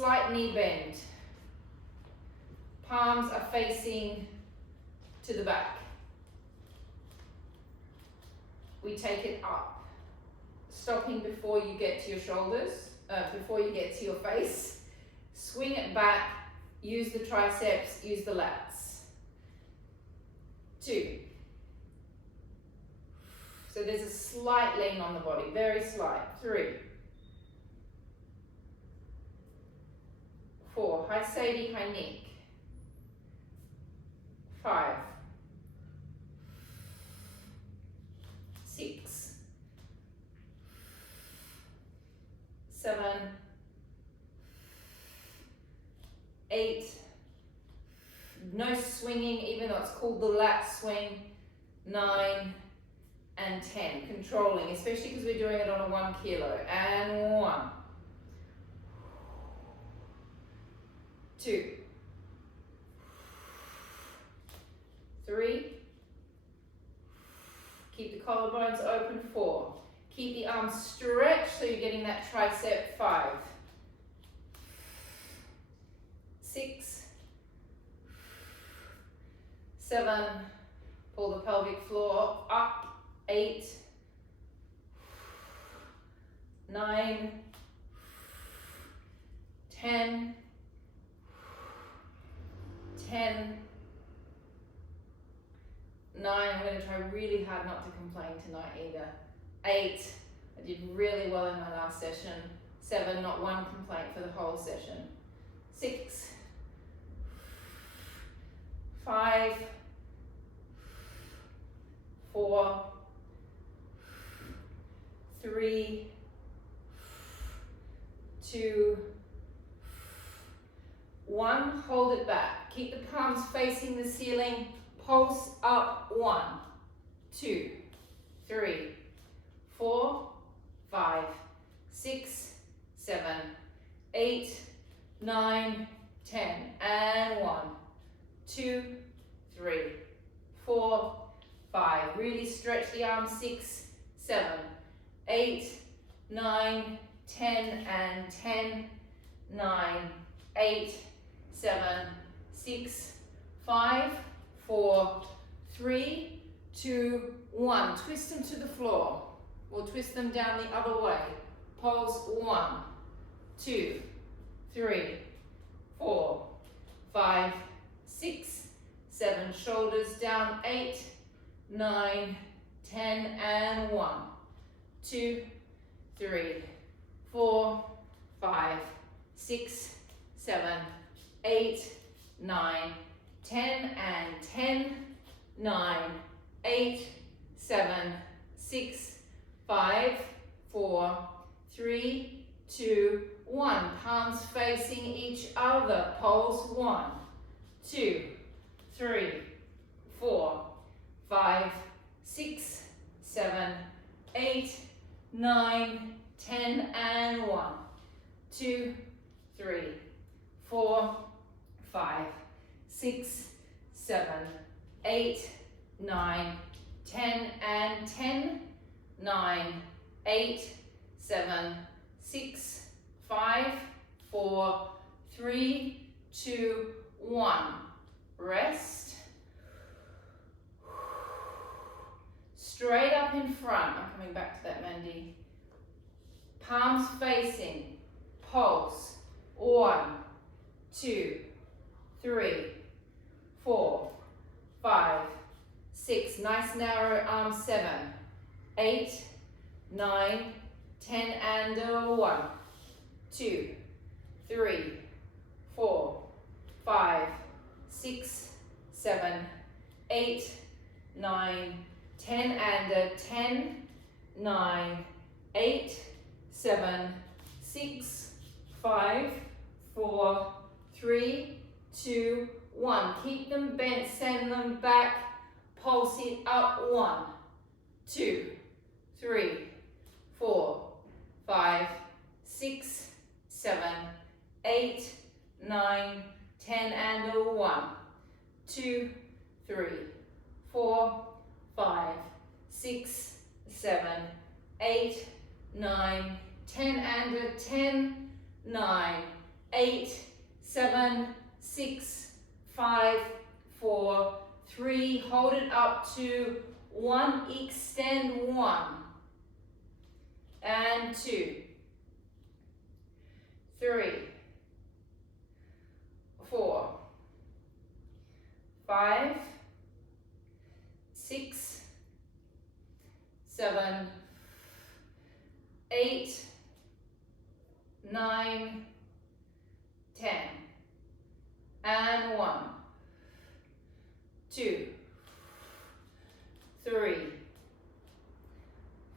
slight knee bend. Palms are facing to the back. We take it up, stopping before you get to your shoulders, before you get to your face. Swing it back, use the triceps, use the lats. 2. So there's a slight lean on the body, very slight. 3. 4, high Sadie, high neck. 5. 6. 7. 8. No swinging, even though it's called the lat swing. 9 and 10. Controlling, especially because we're doing it on a 1 kilo. And 1. 2. 3. Keep the collarbones open. 4. Keep the arms stretched so you're getting that tricep. 5. 6. 7. Pull the pelvic floor up. 8. 9. 10. 10. 9, I'm going to try really hard not to complain tonight either. 8, I did really well in my last session. 7, not one complaint for the whole session. 6, 5, 4, 3, 2, 1. Hold it back. Keep the palms facing the ceiling. Pulse up. 1, 2, 3, 4, 5, 6, 7, 8, 9, 10. And 1, 2, 3, 4, 5. Really stretch the arms. 6, 7, 8, 9, 10. And 10, 9, 8, 7, 6, 5, 4, 3, 2, 1. Twist them to the floor. We'll twist them down the other way. Pulse. 1, 2, 3, 4, 5, 6, 7. Shoulders down. 8, 9, 10. And 1, 2, 3, 4, 5, 6, 7, 8, 9, 10. And 10, 9, 8, 7, 6, 5, 4, 3, 2, 1. Palms facing each other. Pulse. 1, 2, 3, 4, 5, 6, 7, 8, 9, 10. And 1, 2, 3, 4, 5, 6, 7, 8, 9, 10. And 10, 9, 8, 7, 6, 5, 4, 3, 2, 1. Rest. Straight up in front. I'm coming back to that, Mandy. Palms facing. Pulse. 1, 2, 3, 4, 5, 6. Nice narrow arms. 7, 8, 9, 10. And 1, 2, 3, 4, 5, 6, 7, 8, 9, 10. And 10, 9, 8, 7, 6, 5, 4, 3, 2, 1. Keep them bent, send them back, pulse it up. 1, 2, 3, 4, 5, 6, 7, 8, 9, 10. And 1, 2, 3, 4, 5, 6, 7, 8, 9, 10. And 10, 9, 8, 7, 6, 5, 4, 3, hold it up to 1, extend 1, and 2, 3, 4, 5, 6, 7, 8, 9, 10, and 1, 2, 3,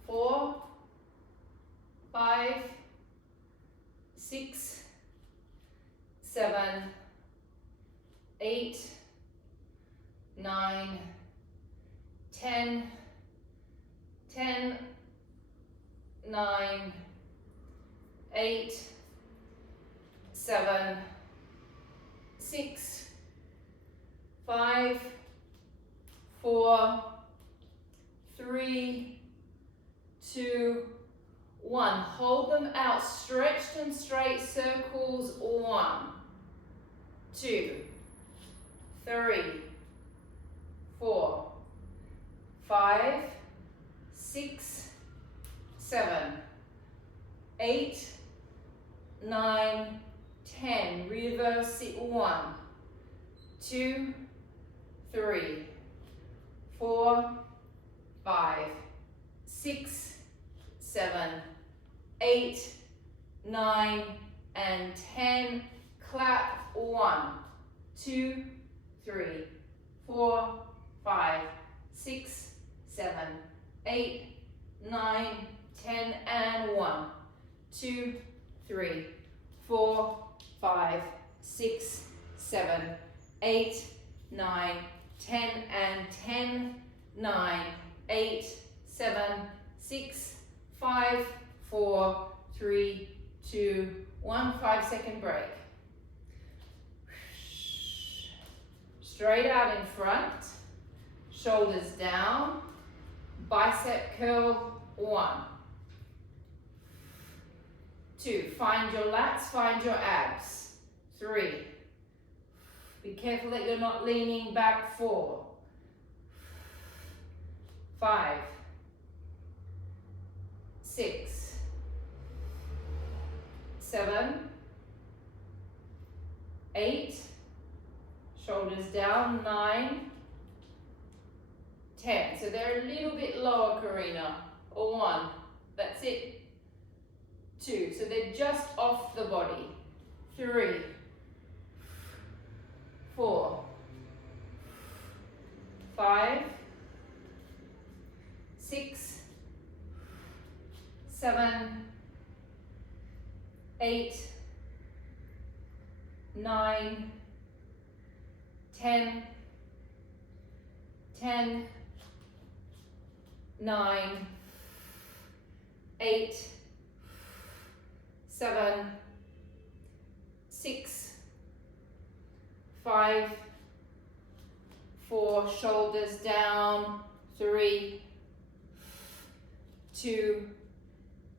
4, 5, 6, 7, 8, 9, 10, 10, 9, 8, 7, 6, 5, 4, 3, 2, 1. Hold them out, stretched and straight circles. 1, 2, 3, 4, 5, 6, 7, 8, 9, 10. Reverse it. 1, 2, 3, 4, 5, 6, 7, 8, 9, and 10. Clap. 1, 2, 3, 4, 5, 6, 7, 8, 9, 10, and 1, 2, 3, 4, 5, 6, 7, 8, 9, 10, and 10, 9, 8, 7, 6, 5, 4, 3, 2, 1. 5-second break. Straight out in front, shoulders down, bicep curl. 1, 2, find your lats, find your abs. 3, be careful that you're not leaning back. 4, 5, 6, 7, 8, shoulders down. 9, 10. So they're a little bit lower, Karina. 1, that's it. 2, so they're just off the body. 3, 4, 5, 6, 7, 8, 9, 10, 10, 9, 8, 7, 6, 5, 4, shoulders down. 3, 2,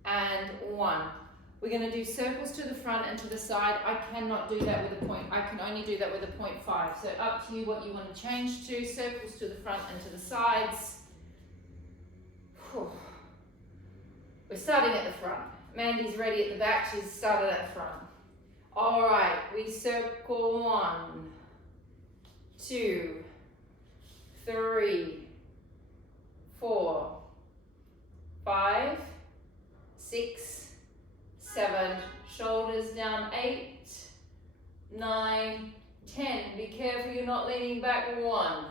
and 1. We're going to do circles to the front and to the side. I cannot do that with a point. I can only do that with a 0.5. So up to you what you want to change to. Circles to the front and to the sides. Whew. We're starting at the front. Mandy's ready at the back. She's started at the front. All right, we circle 1, 2, 3, 4, 5, 6, 7, shoulders down. 8, 9, 10. Be careful you're not leaning back. 1,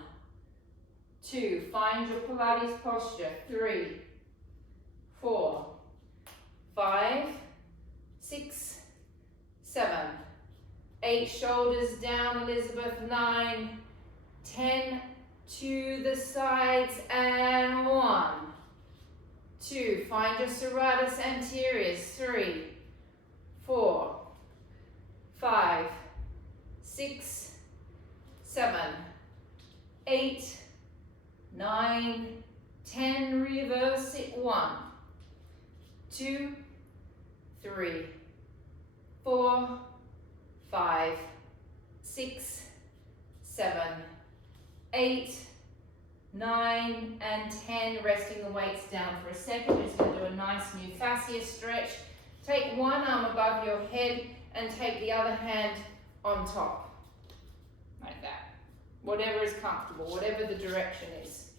2, find your Pilates posture. 3, 4, 5, 6, 7, 8, shoulders down, Elizabeth. 9, 10, to the sides, and 1, 2, find your serratus anteriors. 3, 4, 5, 6, 7, 8, 9, 10, reverse it. 1, 2, 3, 4, 5, 6, 7, 8, 9, and 10. Resting the weights down for a second. We're just going to do a nice new fascia stretch. Take one arm above your head and take the other hand on top. Like that. Whatever is comfortable, whatever the direction is.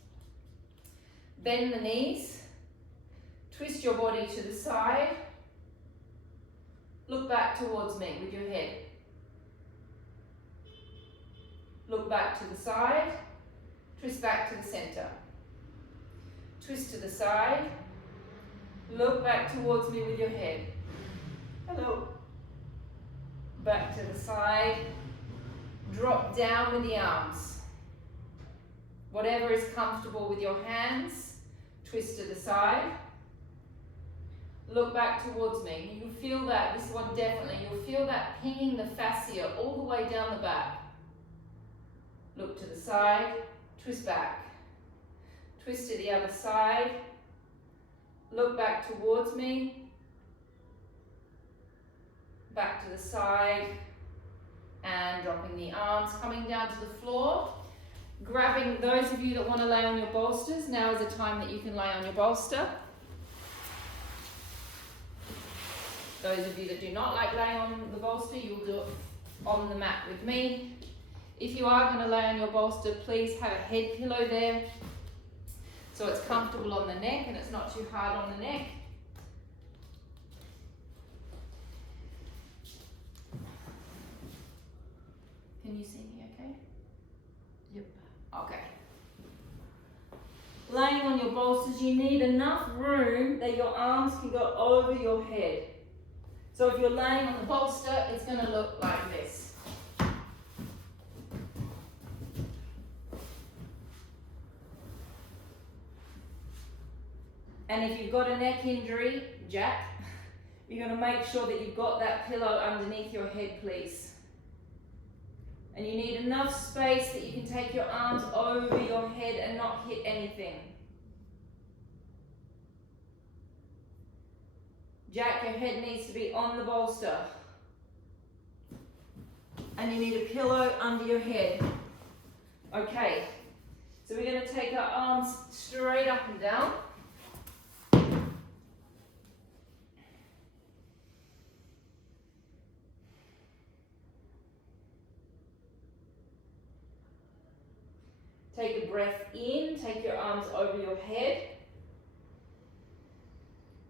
Bend the knees. Twist your body to the side. Look back towards me with your head. Look back to the side. Twist back to the center. Twist to the side. Look back towards me with your head. Hello. Back to the side. Drop down with the arms. Whatever is comfortable with your hands. Twist to the side. Look back towards me. You'll feel that, this one definitely, you'll feel that pinging the fascia all the way down the back. Look to the side, twist back. Twist to the other side. Look back towards me. Back to the side. And dropping the arms, coming down to the floor. Grabbing those of you that want to lay on your bolsters, now is the time that you can lay on your bolster. Those of you that do not like laying on the bolster, you'll do it on the mat with me. If you are going to lay on your bolster, please have a head pillow there so it's comfortable on the neck and it's not too hard on the neck. Can you see me okay? Yep. Okay. Laying on your bolsters, you need enough room that your arms can go over your head. So if you're laying on the bolster, it's going to look like this. And if you've got a neck injury, Jack, you're going to make sure that you've got that pillow underneath your head, please. And you need enough space that you can take your arms over your head and not hit anything. Jack, your head needs to be on the bolster. And you need a pillow under your head. Okay, so we're going to take our arms straight up and down. Take a breath in, take your arms over your head.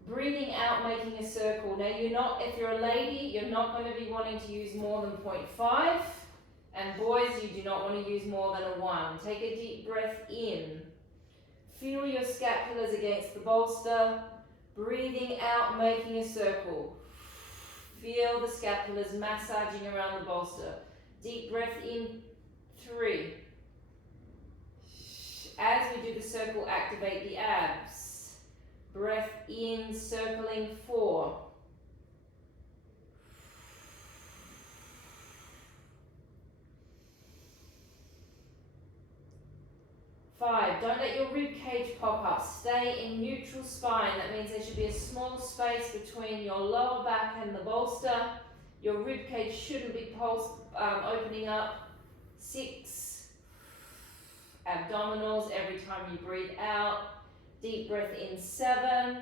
Breathing out, making a circle. Now if you're a lady, you're not going to be wanting to use more than 0.5. And boys, you do not want to use more than a 1. Take a deep breath in. Feel your scapulas against the bolster. Breathing out, making a circle. Feel the scapulas massaging around the bolster. Deep breath in, 3. As we do the circle, activate the abs. Breath in, circling, 4. 5. Don't let your rib cage pop up. Stay in neutral spine. That means there should be a small space between your lower back and the bolster. Your rib cage shouldn't be opening up. 6. Abdominals every time you breathe out. Deep breath in, 7.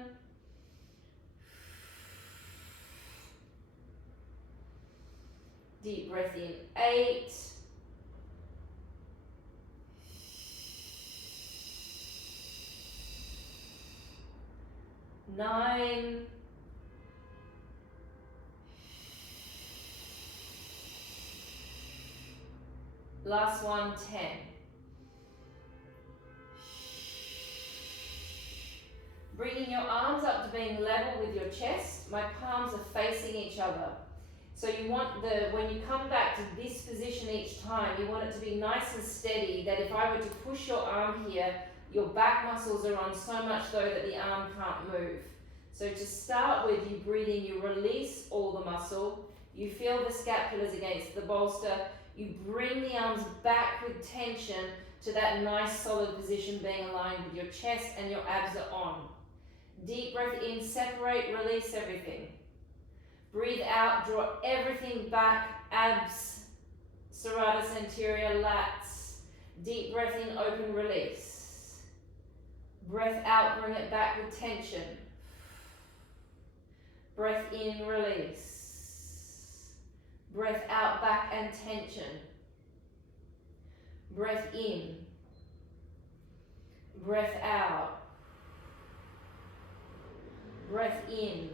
Deep breath in, 8. 9. 10. Bringing your arms up to being level with your chest. My palms are facing each other. So you want when you come back to this position each time, you want it to be nice and steady, that if I were to push your arm here, your back muscles are on so much though that the arm can't move. So to start with, you breathe in, you release all the muscle, you feel the scapulas against the bolster, you bring the arms back with tension to that nice solid position, being aligned with your chest and your abs are on. Deep breath in, separate, release everything. Breathe out, draw everything back abs, serratus anterior, lats. Deep breath in, open, release. Breath out, bring it back with tension. Breath in, release. Breath out, back and tension. Breath in. Breath out. Breath in.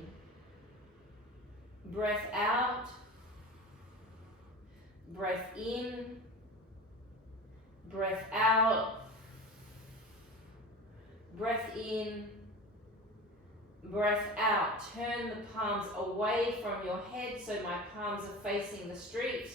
Breath out. Breath in. Breath out. Breath in. Breath out. Turn the palms away from your head so my palms are facing the street.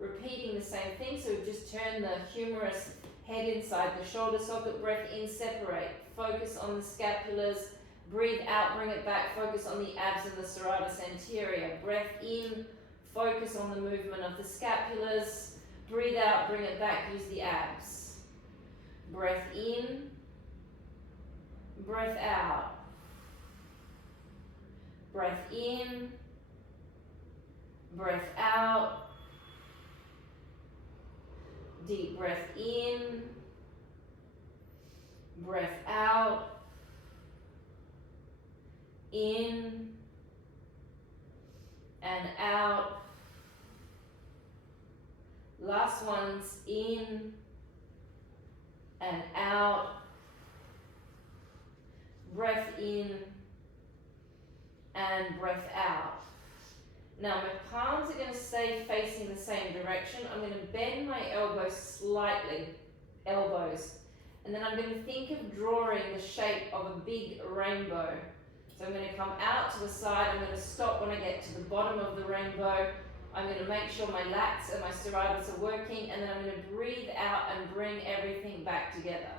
Repeating the same thing, so we've just turned the humerus head inside the shoulder socket. Breath in, separate. Focus on the scapulars. Breathe out, bring it back. Focus on the abs and the serratus anterior. Breath in, focus on the movement of the scapulars. Breathe out, bring it back. Use the abs. Breath in. Breath out. Breath in. Breath out. Deep breath in, breath out, in and out. Last one's in and out. Breath in and breath out. Now my palms are going to stay facing the same direction. I'm going to bend my elbows slightly, elbows. And then I'm going to think of drawing the shape of a big rainbow. So I'm going to come out to the side. I'm going to stop when I get to the bottom of the rainbow. I'm going to make sure my lats and my serratus are working. And then I'm going to breathe out and bring everything back together.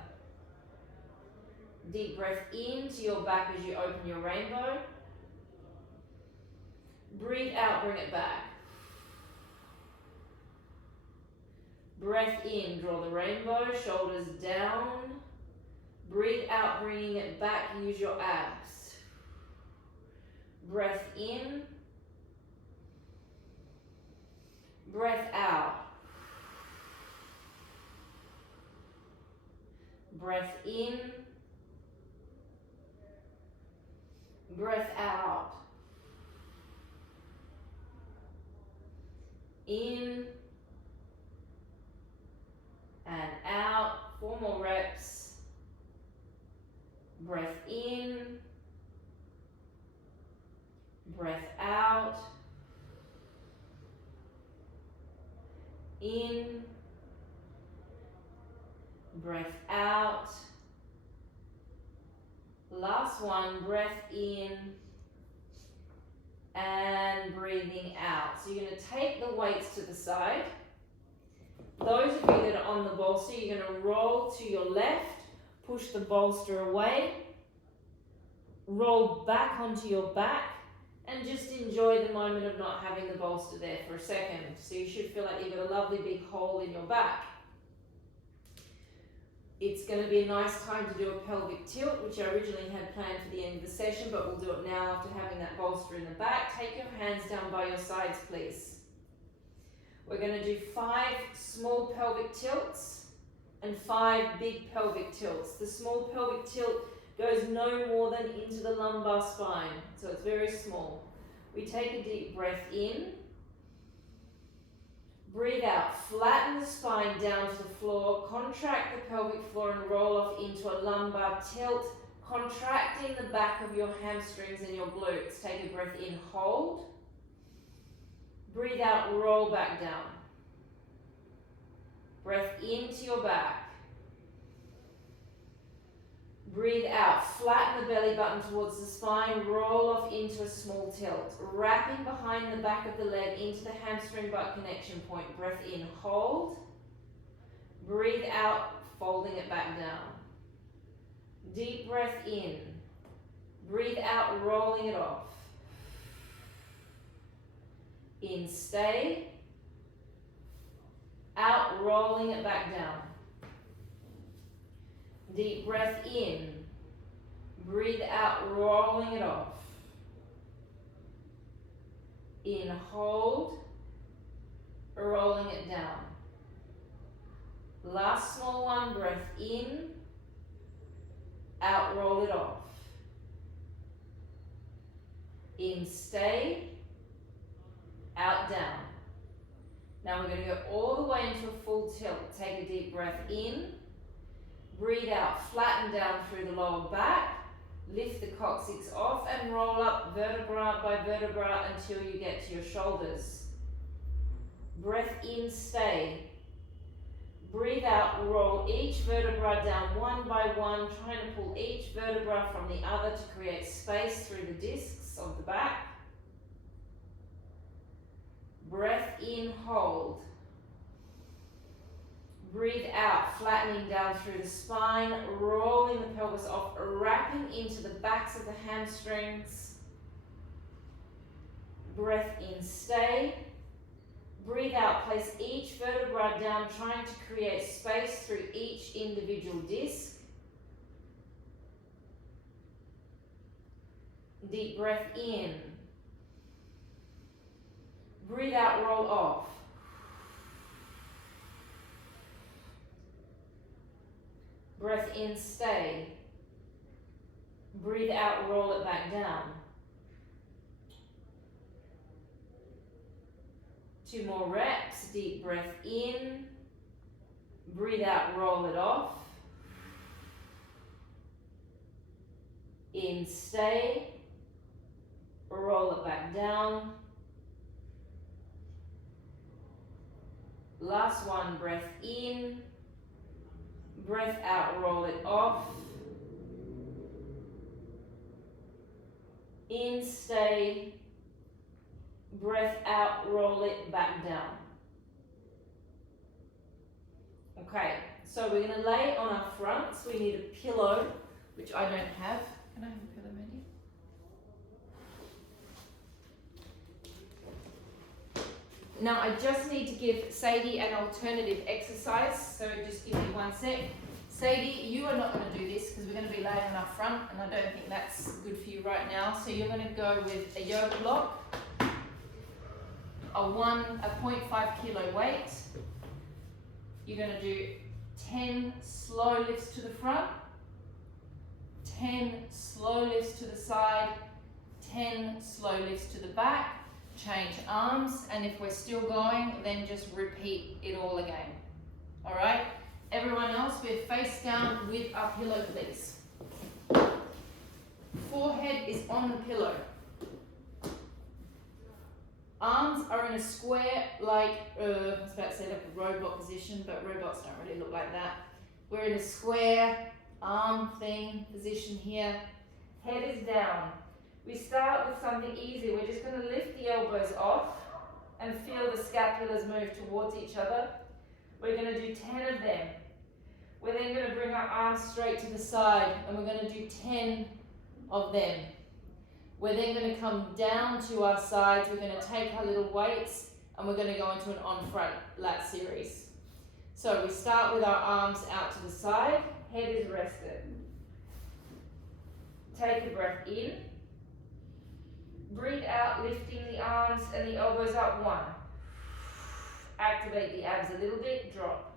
Deep breath into your back as you open your rainbow. Breathe out, bring it back. Breath in, draw the rainbow, shoulders down. Breathe out, bringing it back, use your abs. Breath in. Breath out. Breath in. Breath out. In and out. 4 more reps. Breath in. Breath out. In. Breath out. Last one, breath in. And breathing out. So you're going to take the weights to the side. Those of you that are on the bolster, you're going to roll to your left, push the bolster away, roll back onto your back, and just enjoy the moment of not having the bolster there for a second. So you should feel like you've got a lovely big hole in your back. It's going to be a nice time to do a pelvic tilt, which I originally had planned for the end of the session, but we'll do it now after having that bolster in the back. Take your hands down by your sides, please. We're going to do 5 small pelvic tilts and 5 big pelvic tilts. The small pelvic tilt goes no more than into the lumbar spine, so it's very small. We take a deep breath in. Breathe out, flatten the spine down to the floor, contract the pelvic floor and roll off into a lumbar tilt, contracting the back of your hamstrings and your glutes. Take a breath in, hold. Breathe out, roll back down. Breath into your back. Breathe out, flatten the belly button towards the spine, roll off into a small tilt, wrapping behind the back of the leg into the hamstring butt connection point. Breath in, hold. Breathe out, folding it back down. Deep breath in. Breathe out, rolling it off. In, stay. Out, rolling it back down. Deep breath in. Breathe out, rolling it off. In, hold. rolling it down. Last small one, breath in, out, roll it off. In, stay, out, down. Now we're going to go all the way into a full tilt. Take a deep breath in, breathe out, flatten down through the lower back, lift the coccyx off and roll up vertebra by vertebra until you get to your shoulders. Breath in, stay. Breathe out, roll each vertebra down one by one, trying to pull each vertebra from the other to create space through the discs of the back. Breath in, hold. Breathe out, flattening down through the spine, rolling the pelvis off, wrapping into the backs of the hamstrings. Breath in, stay. Breathe out, place each vertebra down, trying to create space through each individual disc. Deep breath in. Breathe out, roll off. Breath in, stay. Breathe out, roll it back down. 2 more reps. Deep breath in. Breathe out, roll it off. In, stay. Roll it back down. Last one, breath in. Breath out, roll it off. In, stay. Breath out, roll it back down. Okay, so we're going to lay on our fronts. We need a pillow, which I don't have. Can I have a pillow, Mandy? Now I just need to give Sadie an alternative exercise, so just give me 1 sec. Sadie, you are not going to do this because we're going to be laying on our front, and I don't think that's good for you right now. So you're going to go with a yoga block, a 0.5 kilo weight. You're going to do 10 slow lifts to the front, 10 slow lifts to the side, 10 slow lifts to the back. Change arms, and if we're still going, then just repeat it all again. All right? Everyone else, we're face down with our pillow, please. Forehead is on the pillow. Arms are in a square, like, I was about to say like a robot position, but robots don't really look like that. We're in a square arm thing position here. Head is down. We start with something easy. We're just going to lift the elbows off and feel the scapulas move towards each other. We're going to do 10 of them. We're then going to bring our arms straight to the side, and we're going to do 10 of them. We're then going to come down to our sides. We're going to take our little weights, and we're going to go into an on-front lat series. So we start with our arms out to the side. Head is rested. Take a breath in. Breathe out, lifting the arms and the elbows up. 1. Activate the abs a little bit, drop.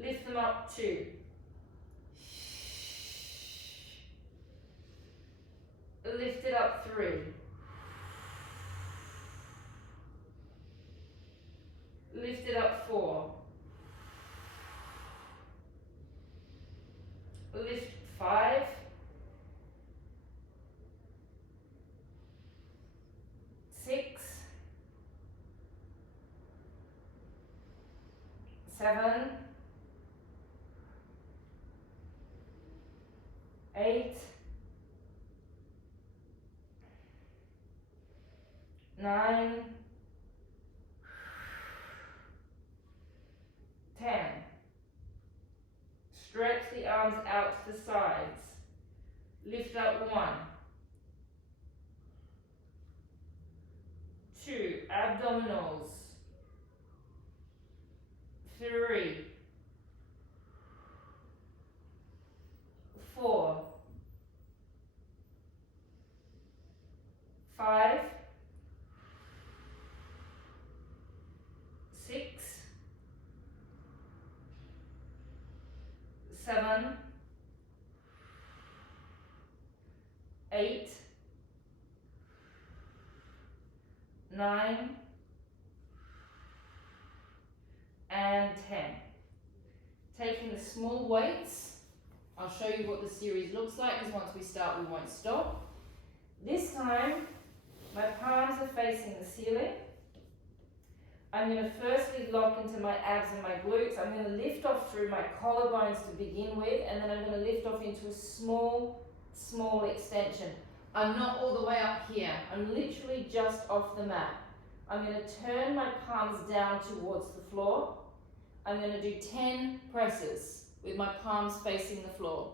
Lift them up. 2. Lift it up. 3. Lift it up. 4. Lift. 5. 6, 7, 8, 9, 10. Stretch the arms out to the sides. Lift up. 1. 2, abdominals. 3, 4, 5, 7, 8, 9, and 10. Taking the small weights, I'll show you what the series looks like, because once we start, we won't stop. This time, my palms are facing the ceiling. I'm going to firstly lock into my abs and my glutes. I'm going to lift off through my collarbones to begin with, and then I'm going to lift off into a small extension. I'm not all the way up here. I'm literally just off the mat. I'm going to turn my palms down towards the floor. I'm going to do 10 presses with my palms facing the floor.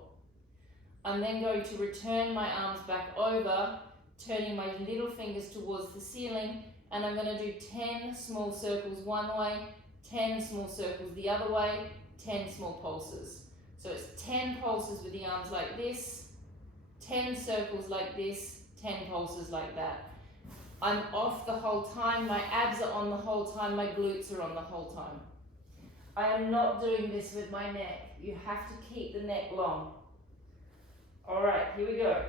I'm then going to return my arms back over, turning my little fingers towards the ceiling, and I'm going to do 10 small circles one way, 10 small circles the other way, 10 small pulses. So it's 10 pulses with the arms like this, 10 circles like this, 10 pulses like that. I'm off the whole time, my abs are on the whole time, my glutes are on the whole time. I am not doing this with my neck. You have to keep the neck long. All right, here we go.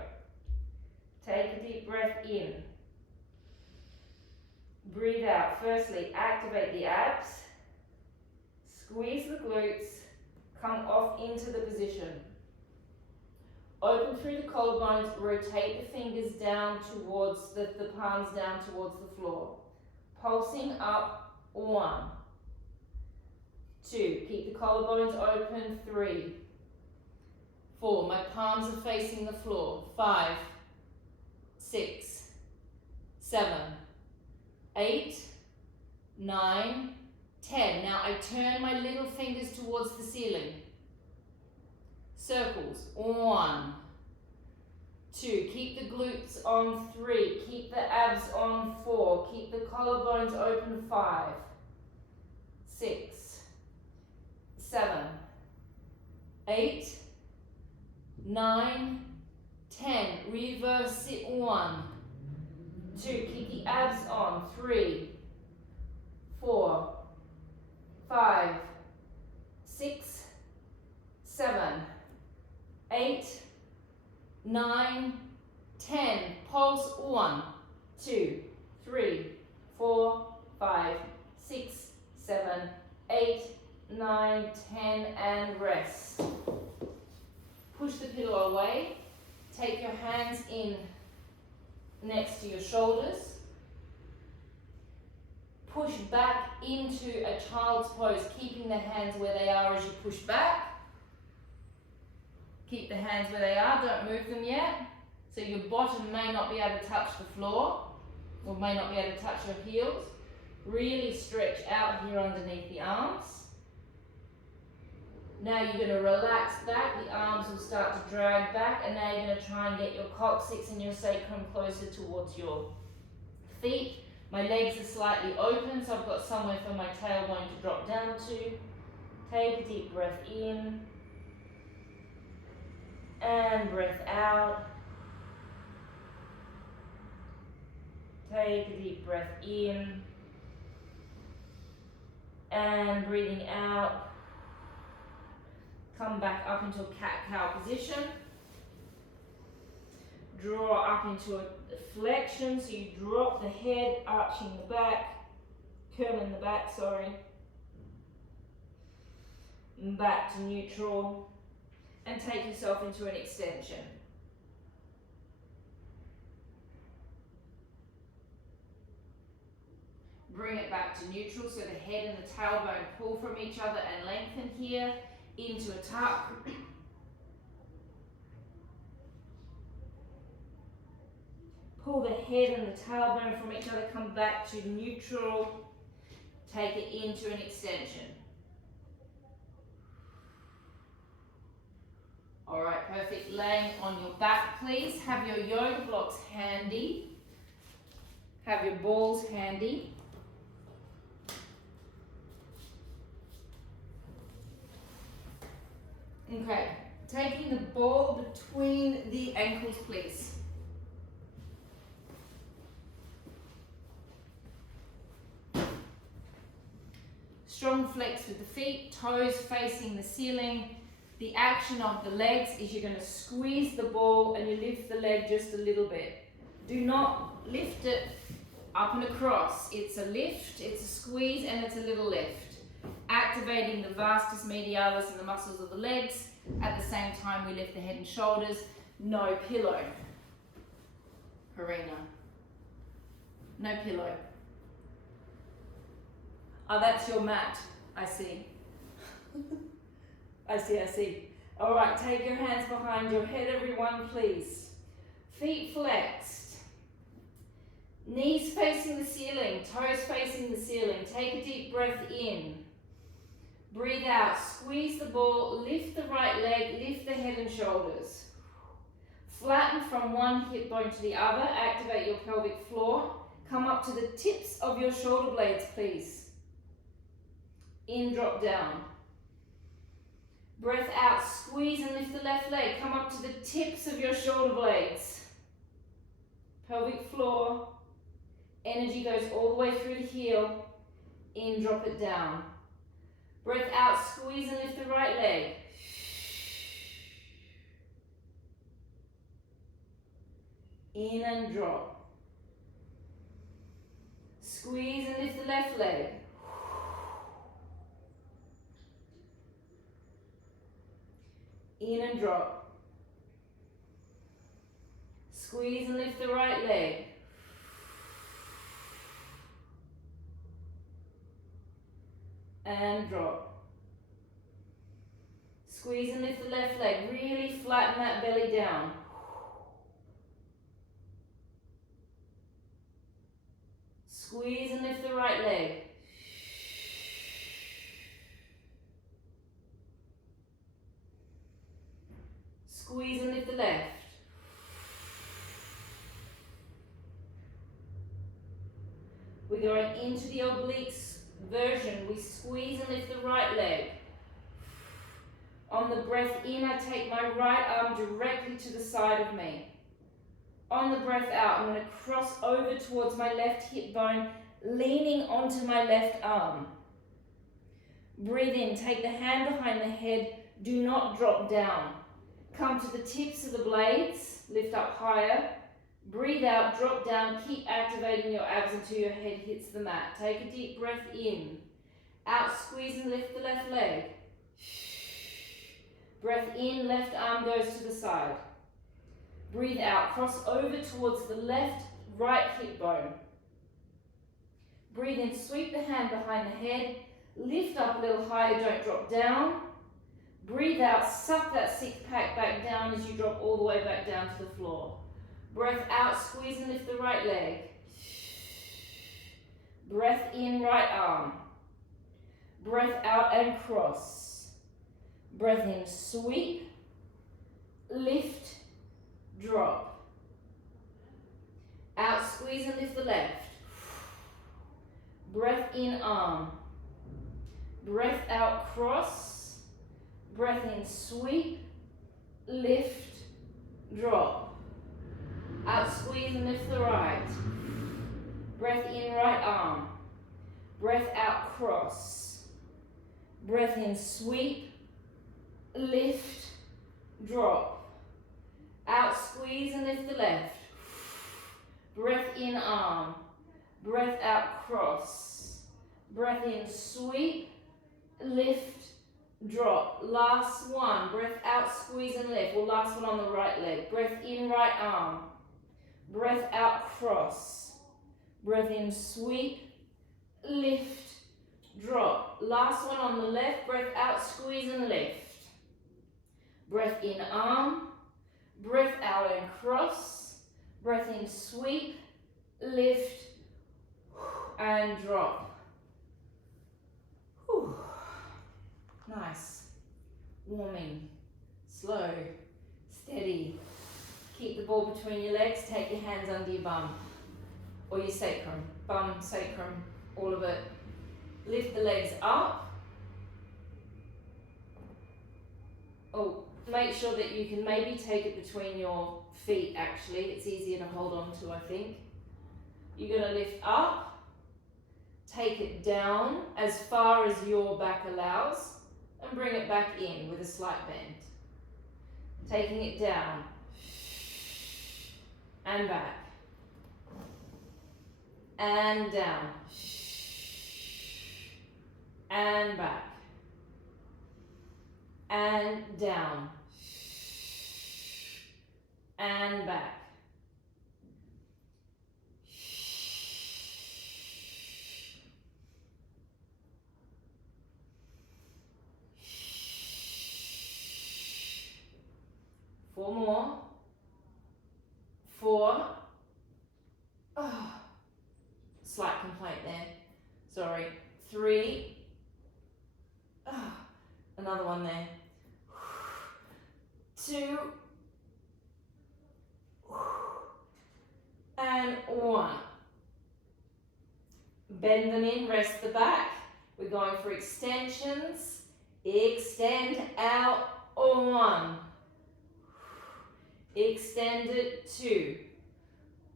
Take a deep breath in. Breathe out. Firstly, activate the abs. Squeeze the glutes. Come off into the position. Open through the collarbones. Rotate the fingers down towards the palms down towards the floor. Pulsing up. 1, 2. Keep the collarbones open. 3, 4. My palms are facing the floor. 5, 6, 7, 8, 9, 10. Now I turn my little fingers towards the ceiling. Circles. 1, 2. Keep the glutes on. 3. Keep the abs on. 4. Keep the collarbones open. 5, 6, 7, 8, 9, 10. Reverse it. 1, 2. Keep the abs on. 3, 4, 5, 6, 7, 8, 9, 10. Pulse. 1, 2, 3, 4, 5, 6, 7, 8, 9, 10, and rest. Push the pillow away. Take your hands in next to your shoulders. Push back into a child's pose, keeping the hands where they are as you push back. Keep the hands where they are, don't move them yet. So your bottom may not be able to touch the floor, or may not be able to touch your heels. Really stretch out here underneath the arms. Now you're going to relax back, the arms will start to drag back, and now you're going to try and get your coccyx and your sacrum closer towards your feet. My legs are slightly open, so I've got somewhere for my tailbone to drop down to. Take a deep breath in, and breath out. Take a deep breath in, and breathing out. Come back up into a cat-cow position. Draw up into a flexion, so you drop the head, arching the back, curling the back, and back to neutral, and take yourself into an extension. Bring it back to neutral, so the head and the tailbone pull from each other and lengthen here into a tuck. Pull the head and the tailbone from each other, come back to neutral, take it into an extension. All right, perfect. Laying on your back, please. Have your yoga blocks handy. Have your balls handy. Okay, taking the ball between the ankles, please. Strong flex with the feet, toes facing the ceiling. The action of the legs is you're going to squeeze the ball and you lift the leg just a little bit. Do not lift it up and across. It's a lift, it's a squeeze, and it's a little lift. Activating the vastus medialis and the muscles of the legs. At the same time, we lift the head and shoulders. No pillow. Harina. No pillow. Oh, that's your mat. I see. I see. All right, take your hands behind your head, everyone, please. Feet flexed. Knees facing the ceiling, toes facing the ceiling. Take a deep breath in. Breathe out, squeeze the ball, lift the right leg, lift the head and shoulders. Flatten from one hip bone to the other, activate your pelvic floor. Come up to the tips of your shoulder blades, please. In, drop down. Breath out, squeeze and lift the left leg. Come up to the tips of your shoulder blades. Pelvic floor. Energy goes all the way through the heel. In, drop it down. Breath out, squeeze and lift the right leg. In and drop. Squeeze and lift the left leg. In and drop. Squeeze and lift the right leg. And drop. Squeeze and lift the left leg. Really flatten that belly down. Squeeze and lift the right leg. Squeeze and lift the left. We're going into the obliques version. We squeeze and lift the right leg. On the breath in, I take my right arm directly to the side of me. On the breath out, I'm going to cross over towards my left hip bone, leaning onto my left arm. Breathe in, take the hand behind the head, do not drop down. Come to the tips of the blades, lift up higher. Breathe out, drop down, keep activating your abs until your head hits the mat. Take a deep breath in. Out, squeeze and lift the left leg. Breath in, left arm goes to the side. Breathe out, cross over towards the left, right hip bone. Breathe in, sweep the hand behind the head, lift up a little higher, don't drop down. Breathe out, suck that six pack back down as you drop all the way back down to the floor. Breath out, squeeze and lift the right leg. Breath in, right arm. Breath out and cross. Breath in, sweep, lift, drop. Out, squeeze and lift the left. Breath in, arm. Breath out, cross. Breath in, sweep, lift, drop. Out, squeeze and lift the right. Breath in, right arm. Breath out, cross. Breath in, sweep, lift, drop. Out, squeeze and lift the left. Breath in, arm. Breath out, cross. Breath in, sweep, lift, drop. Last one. Breath out, squeeze and lift. Well, last one on the right leg. Breath in, right arm. Breath out, cross. Breath in, sweep, lift, drop. Last one on the left. Breath out, squeeze and lift. Breath in, arm. Breath out and cross. Breath in, sweep, lift, and drop. Whew. Nice. Warming. Slow. Steady. Keep the ball between your legs. Take your hands under your bum or your sacrum. Bum, sacrum, all of it. Lift the legs up. Oh, make sure that you can maybe take it between your feet actually. It's easier to hold on to, I think. You're going to lift up. Take it down as far as your back allows. And and bring it back in with a slight bend. Taking it down and back and down and back and down and back. Four more. Four. Oh, slight complaint there. Sorry. Three. Oh, another one there. Two. And one. Bend them in, rest the back. We're going for extensions. Extend out. One. Extend it. Two.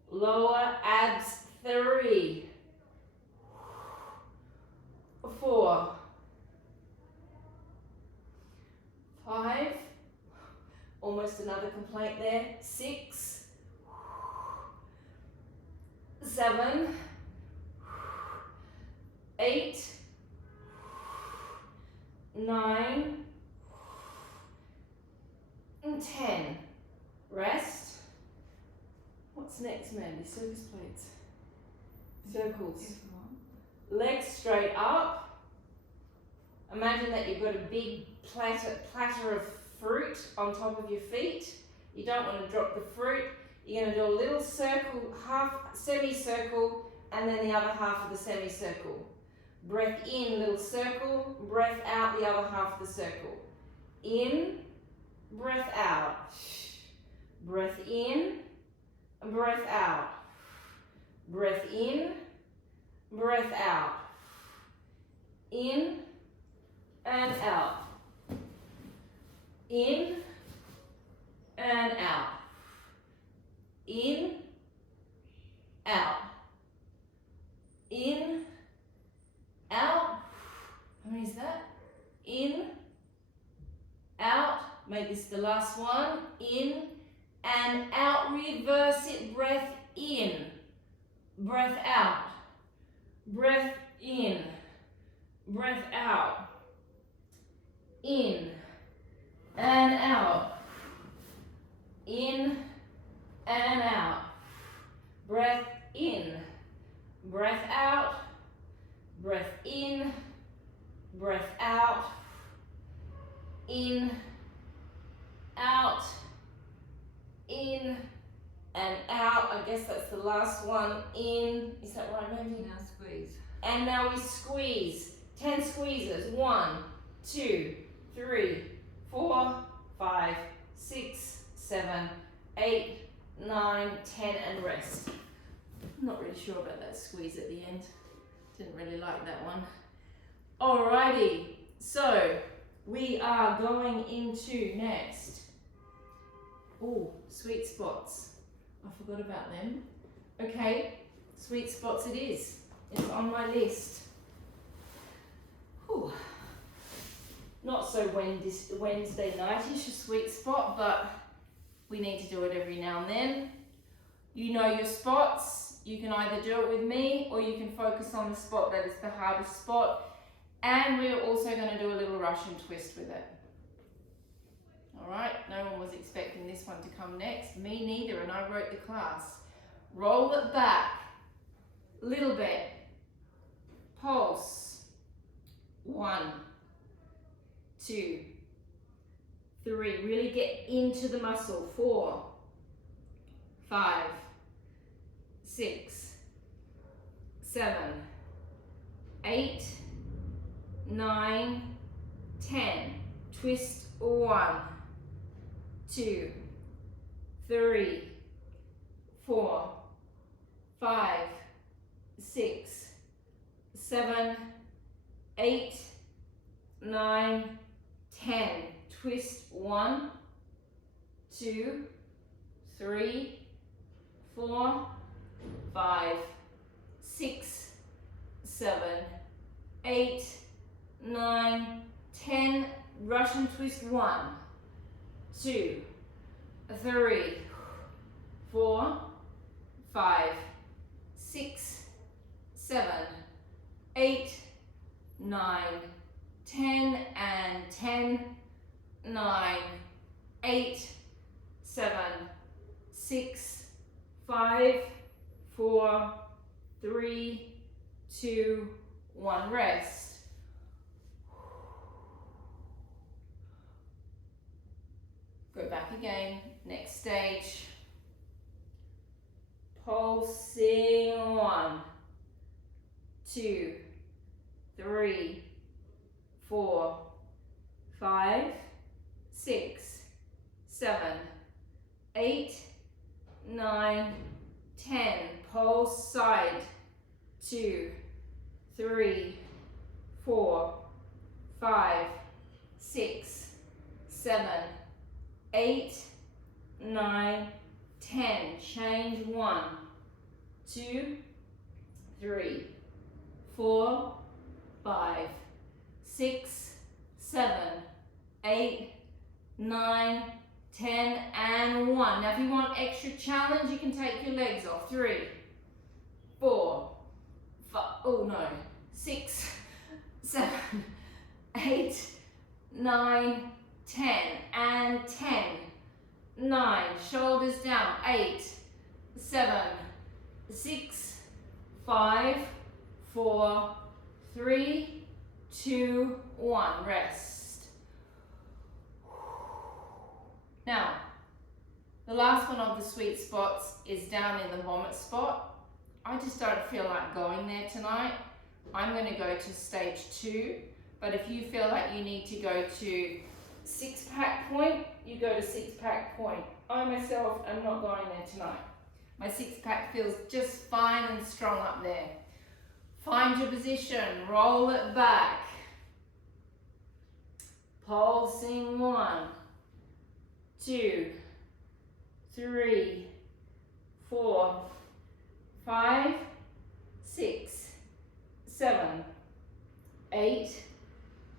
Lower abs. Three. Four. Five. Almost another complaint there. Six. Seven. Eight. Nine. And 10. Rest. What's next, Mandy? Circus plates. Circles. Legs straight up. Imagine that you've got a big platter of fruit on top of your feet. You don't want to drop the fruit. You're going to do a little circle, half semicircle, and then the other half of the semicircle. Breath in, little circle. Breath out, the other half of the circle. In, breath out. Breath in, breath out. Breath in, breath out. In and out. In and out. In, out. In, out. How many is that? In, out. Make this the last one. In and out. Reverse it. Breath in. Breath out. Breath in. Breath out. In and out. In and out. Breath in. Breath out. Breath in. Breath out. In. Out. In and out. I guess that's the last one. In. Is that right, Mandy? Now squeeze. And now we squeeze. 10 squeezes. 1, 2, 3, 4, 5, 6, 7, 8, 9, 10, and rest. I'm not really sure about that squeeze at the end. Didn't really like that one. Alrighty, so we are going into next. Oh, sweet spots. I forgot about them. Okay, sweet spots it is. It's on my list. Whew. Not so Wednesday nightish, a sweet spot, but we need to do it every now and then. You know your spots. You can either do it with me or you can focus on the spot that is the hardest spot. And we're also going to do a little Russian twist with it. All right, no one was expecting this one to come next. Me neither, and I wrote the class. Roll it back, little bit. Pulse. 1, 2, 3. Really get into the muscle. 4, 5, 6, 7, 8, 9, 10. Twist. 1, 2, 3, 4, 5, 6, 7, 8, 9, 10. Twist. 1, 2, 3, 4, 5, 6, 7, 8, 9, 10. 2, 3, 4, 5, 6, 7, 8, 9, 10, and 10, 9, 8, 7, 6, 5, 4, 3, 2, 1. Rest. Go back again. Next stage. Pulsing. 1, 2, 3, 4, 5, 6, 7, 8, 9, 10. Pulse side. 2, 3, 4, 5, 6, 7, 8, 9, 10. Change. 1, 2, 3, 4, 5, 6, 7, 8, 9, 10, and 1. Now if you want extra challenge, you can take your legs off. 3, 4, 5, oh no, 6, 7, 8, 9, 10, and 10, 9, shoulders down. 8, 7, 6, 5, 4, 3, 2, 1. Rest. Now, the last one of the sweet spots is down in the vomit spot. I just don't feel like going there tonight. I'm going to go to stage 2, but if you feel like you need to go to six-pack point, you go to six-pack point. I myself am not going there tonight. My six-pack feels just fine and strong up there. Find your position, roll it back. Pulsing. 1, 2, 3, 4, 5, 6, 7, 8,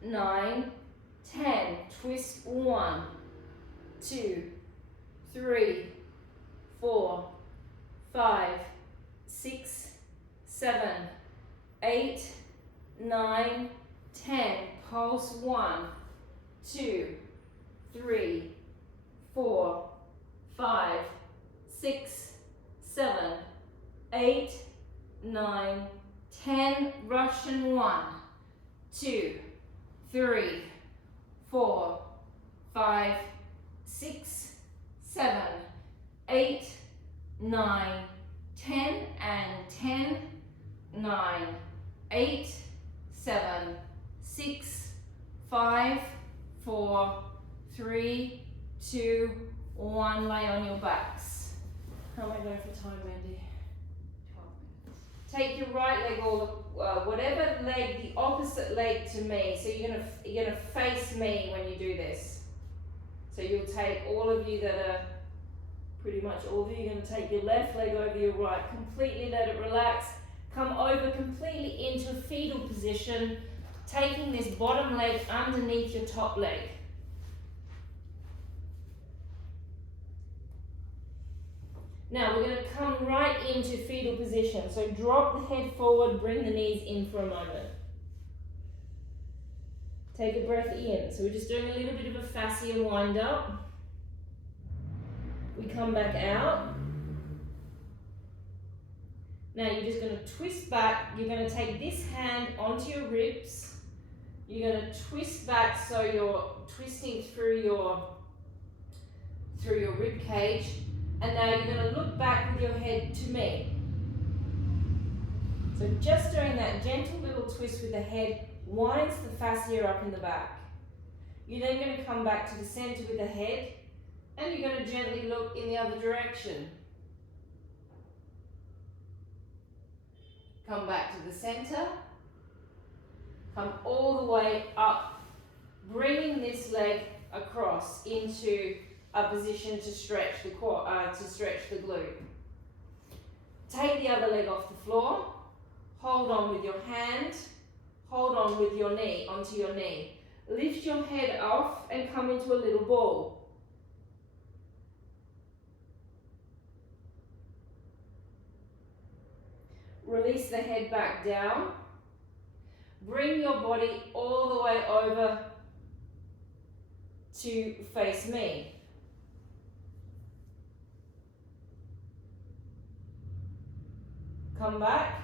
9, 10. Twist. 1, 2, 3, 4, 5, 6, 7, 8, 9, 10. Pulse. 1, 2, 3, 4, 5, 6, 7, 8, 9, 10. Russian. 1, 2, 3, 4, 5, 6, 7, 8, 9, 10, and 10, 9, 8, 7, 6, 5, 4, 3, 2, 1. Lay on your backs. How am I going for time, Wendy? 12 minutes. Take your right leg, or whatever leg, the opposite leg to me. So you're gonna face me when you do this. So you'll take, all of you that are, pretty much all of you, you're gonna take your left leg over your right. Completely let it relax. Come over completely into fetal position, taking this bottom leg underneath your top leg. Now we're going to come right into fetal position. So drop the head forward, bring the knees in for a moment. Take a breath in. So we're just doing a little bit of a fascia wind up. We come back out. Now you're just going to twist back. You're going to take this hand onto your ribs. You're going to twist back so you're twisting through your rib cage. And now you're going to look back with your head to me. So just doing that gentle little twist with the head winds the fascia up in the back. You're then going to come back to the center with the head, and you're going to gently look in the other direction. Come back to the center. Come all the way up, bringing this leg across into a position to stretch the glute. Take the other leg off the floor. Hold on with your hand. Hold on with your knee onto your knee. Lift your head off and come into a little ball. Release the head back down. Bring your body all the way over to face me. Come back.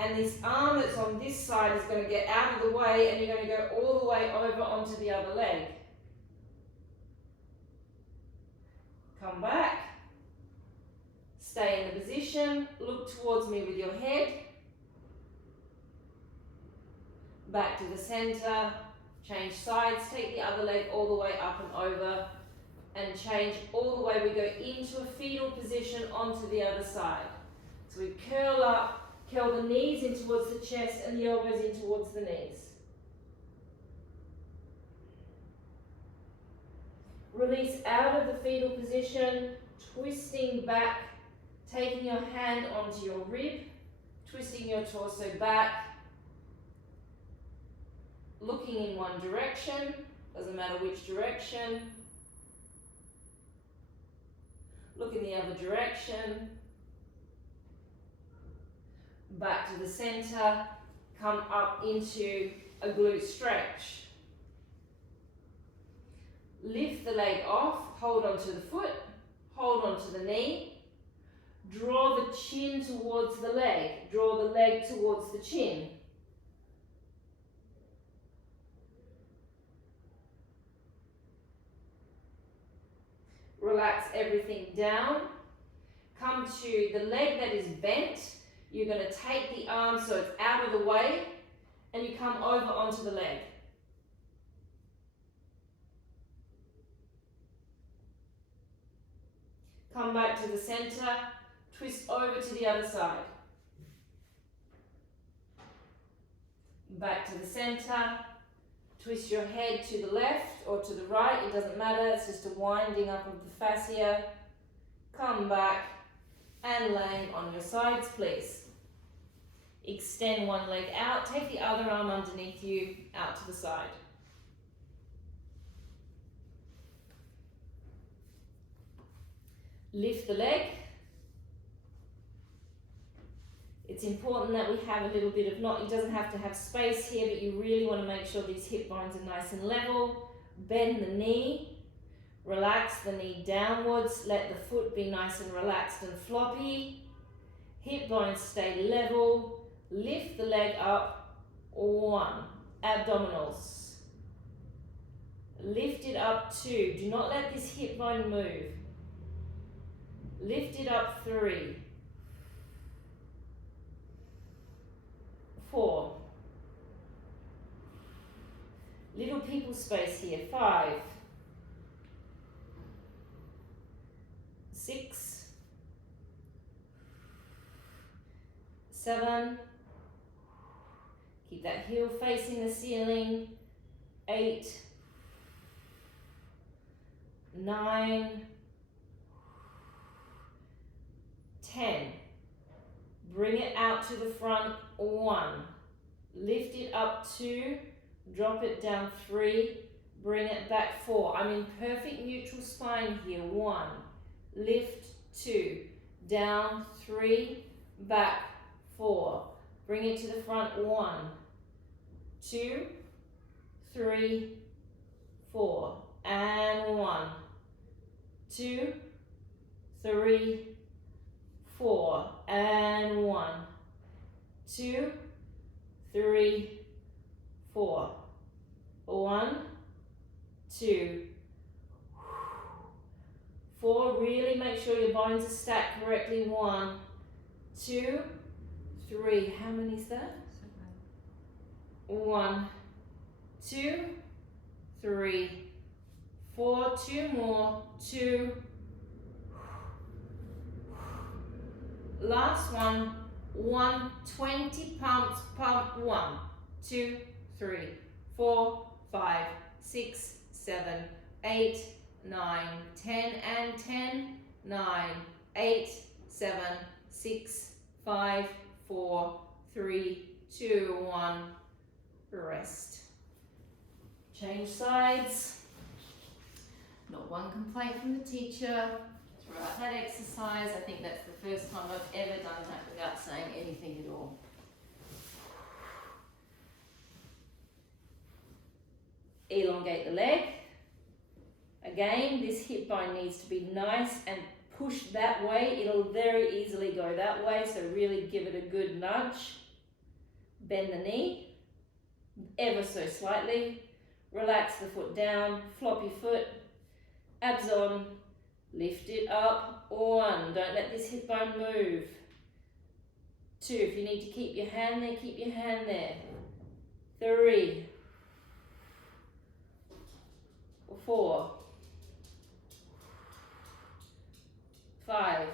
And this arm that's on this side is going to get out of the way, and you're going to go all the way over onto the other leg. Come back. Stay in the position. Look towards me with your head. Back to the center. Change sides. Take the other leg all the way up and over. And change all the way. We go into a fetal position onto the other side. So we curl up. Curl the knees in towards the chest and the elbows in towards the knees. Release out of the fetal position, twisting back, taking your hand onto your rib, twisting your torso back, looking in one direction, doesn't matter which direction. Look in the other direction. Back to the center, come up into a glute stretch. Lift the leg off, hold onto the foot, hold onto the knee. Draw the chin towards the leg, draw the leg towards the chin. Relax everything down. Come to the leg that is bent. You're going to take the arm so it's out of the way, and you come over onto the leg. Come back to the center, twist over to the other side. Back to the center, twist your head to the left or to the right, it doesn't matter, it's just a winding up of the fascia. Come back and laying on your sides, please. Extend one leg out, take the other arm underneath you, out to the side. Lift the leg. It's important that we have a little bit of knot. It doesn't have to have space here, but you really want to make sure these hip bones are nice and level. Bend the knee. Relax the knee downwards. Let the foot be nice and relaxed and floppy. Hip bones stay level. Lift the leg up. 1. Abdominals. Lift it up. 2. Do not let this hip bone move. Lift it up. 3. 4. Little people space here. 5. 6. 7. Keep that heel facing the ceiling. 8. 9. 10. Bring it out to the front. 1. Lift it up. 2. Drop it down. 3. Bring it back. 4. I'm in perfect neutral spine here. 1. Lift. 2. Down. 3. Back. 4. Bring it to the front. 1. 2. 3. 4. And 1. 2. 3. 4. And 1. 2. 3. 4. 1. 2. 4. Really make sure your bones are stacked correctly. 1. 2. 3. How many is that? 1. 2. 3. 4. 2 more. 2. Last one. 1. 20 pumps. Pump. 1. 2. 3. 4. 5. 6. 7. 8. 9. 10 and 10. 9. 8. 7. 6. 5. 4. 3. 2. 1. Rest. Change sides. Not one complaint from the teacher. Right, that exercise, I think that's the first time I've ever done that without saying anything at all. Elongate the leg. Again, this hip bone needs to be nice and pushed that way. It'll very easily go that way, so really give it a good nudge. Bend the knee, ever so slightly. Relax the foot down, flop your foot, abs on, lift it up. 1, don't let this hip bone move. 2, if you need to keep your hand there, keep your hand there. 3, 4, 5,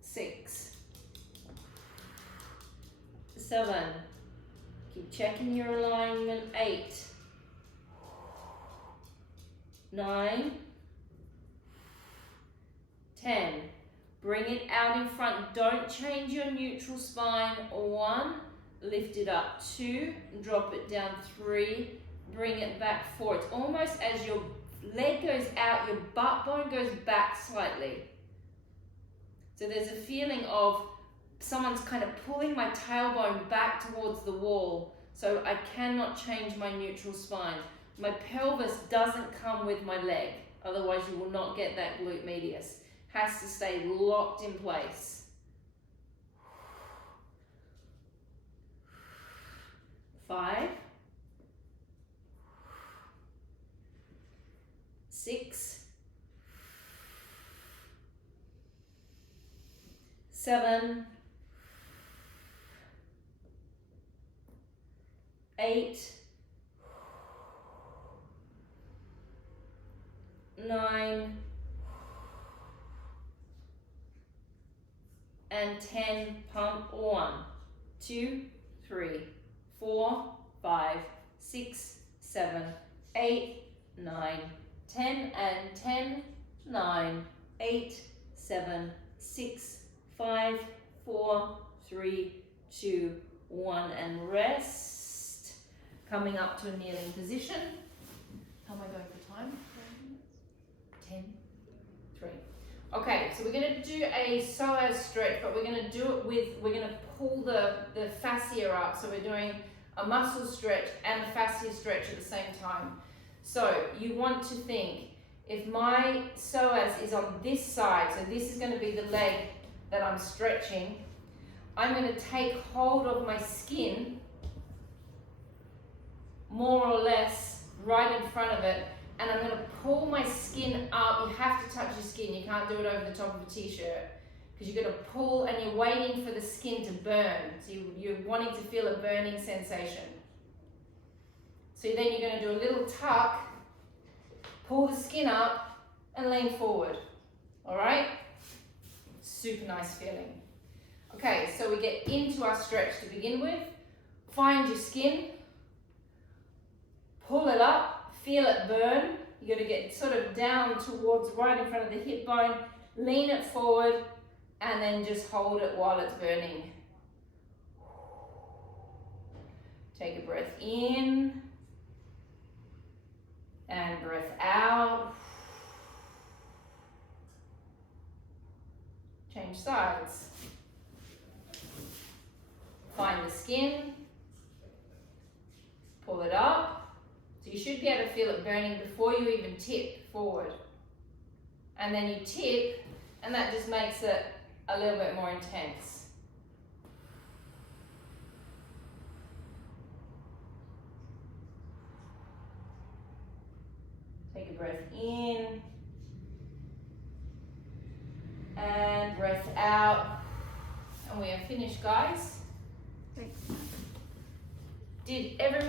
6, 7, keep checking your alignment. 8, 9, 10, bring it out in front, don't change your neutral spine. 1, lift it up. 2, drop it down. 3, bring it back. 4, it's almost as your leg goes out, your butt bone goes back slightly. So there's a feeling of someone's kind of pulling my tailbone back towards the wall, so I cannot change my neutral spine. My pelvis doesn't come with my leg, otherwise you will not get that glute medius. Has to stay locked in place. 5, 6, 7, 8, 9, and 10. Pump. 1, 2, 3, 4, 5, 6, 7, 8, 9, 10, and 10, 9, 8, 7, 6, 5, 4, 3, 2, 1, and rest. Coming up to a kneeling position. How am I going for time? 10, 3. Okay, so we're going to do a psoas stretch, but we're going to do it with, we're going to pull the fascia up. So we're doing a muscle stretch and a fascia stretch at the same time. So you want to think, if my psoas is on this side, so this is going to be the leg that I'm stretching, I'm going to take hold of my skin, more or less right in front of it, and I'm going to pull my skin up. You have to touch your skin, you can't do it over the top of a t-shirt, because you're going to pull and you're waiting for the skin to burn. So you're wanting to feel a burning sensation. So then you're going to do a little tuck, pull the skin up and lean forward. All right? Super nice feeling. Okay, so we get into our stretch to begin with. Find your skin, pull it up, feel it burn. You got to get sort of down towards right in front of the hip bone, lean it forward, and then just hold it while it's burning. Take a breath in and breath out. Change sides. Find the skin, pull it up. So you should be able to feel it burning before you even tip forward. And then you tip, and that just makes it a little bit more intense. Take a breath in and breath out. And we are finished, guys. Thanks. Did everyone